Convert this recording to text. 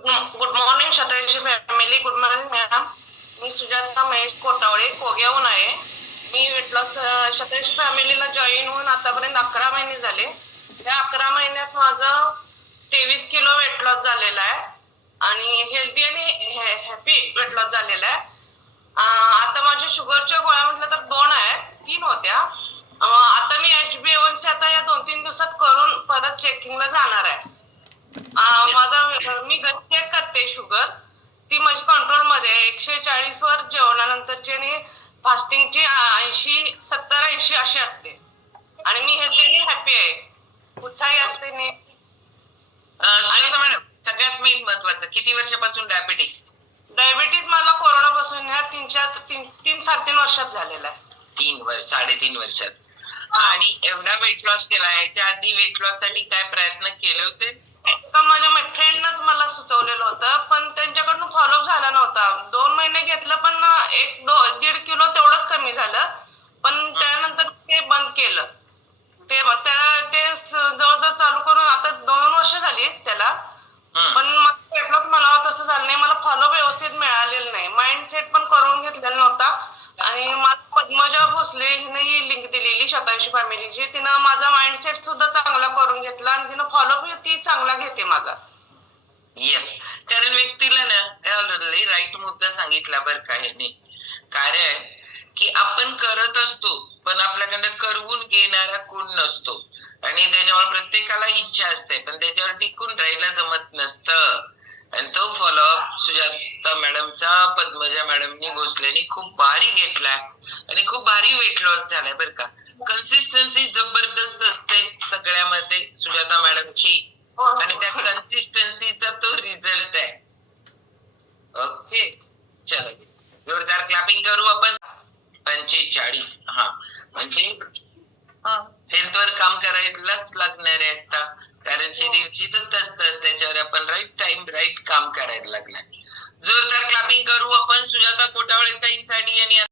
Good morning Shatayushi family. Good morning madam. मी सुजाता महेश कोटावळे कोग्याहून आहे. मी वेट लॉस शतायुषी फॅमिलीला जॉईन होऊन आतापर्यंत 11 महिने झाले. त्या 11 महिन्यात माझं 23 किलो वेट लॉस झालेला आहे आणि हेल्दी आणि हॅपी वेट लॉस झालेला आहे. आता माझ्या शुगरच्या गोळ्या म्हटलं तर 2 आहेत, 3 होत्या. आता मी HbA1c आता या 2-3 दिवसात करून परत चेकिंगला जाणार आहे. मी चेक करते शुगर, ती माझी कंट्रोल मध्ये आहे. 140 वर जेवणानंतरची आणि फास्टिंगची 70-80 अशी असते आणि मी हेल्दी हॅपी आहे, उत्साही असते. मॅडम, सगळ्यात मेन महत्वाचं, किती वर्षापासून डायबिटीस मला कोरोनापासून ह्या 3-3.5 वर्षात झालेला आहे. 3-3.5 वर्षात. आणि एवढा वेट लॉस केला, याच्या आधी वेट लॉस साठी काय प्रयत्न केले होते? माझ्या फ्रेंडनंच मला सुचवलेलं होतं, पण त्यांच्याकडून फॉलोअप झाला नव्हता. 2 महिने घेतलं पण 1-1.5 किलो तेवढंच कमी झालं, पण त्यानंतर ते बंद केलं. ते जवळजवळ चालू करून आता 2 वर्ष झाली त्याला, पण वेट म्हणावं तसं झालं नाही. मला फॉलोअप व्यवस्थित मिळालेलं नाही. माइंडसेट पण करून घेतलेला नव्हता. आणि मला पद्मजा भोसले हिने ही लिंक दिलेली शतायुषी फॅमिलीची, तिनं माझा माइंडसेट सुद्धा चांगला करून घेतला आणि तिनं फॉलोअप ती चांगला घेते माझा. येस, कारण व्यक्तीला ना राईट मुद्दा सांगितला बरं का ह्याने. कारण की आपण करत असतो पण आपल्याकडनं करवून घेणारा कोण नसतो आणि त्याच्यामुळे प्रत्येकाला इच्छा असते पण त्याच्यावर टिकून राहायला जमत नसतं. आणि तो फॉलोअप सुजाता मॅडमचा पद्मजा मॅडमनी भोसलेनी खूप भारी घेतलाय आणि खूप भारी वेट लॉस झालाय बरं का. कन्सिस्टन्सी जबरदस्त असते सगळ्यामध्ये सुजाता मॅडमची आणि त्या कन्सिस्टन्सीचा तो रिझल्ट आहे. ओके, चला जोरदार क्लॅपिंग करू आपण. 45, म्हणजे हेल्थवर काम करायलाच लागणार आहे आता, कारण शरीर झिजत असतं, त्याच्यावर आपण राईट टाइम राईट काम करायला लागणार. जोरदार क्लॅपिंग करू आपण सुजाता कोटावळे ताईंसाठी. आणि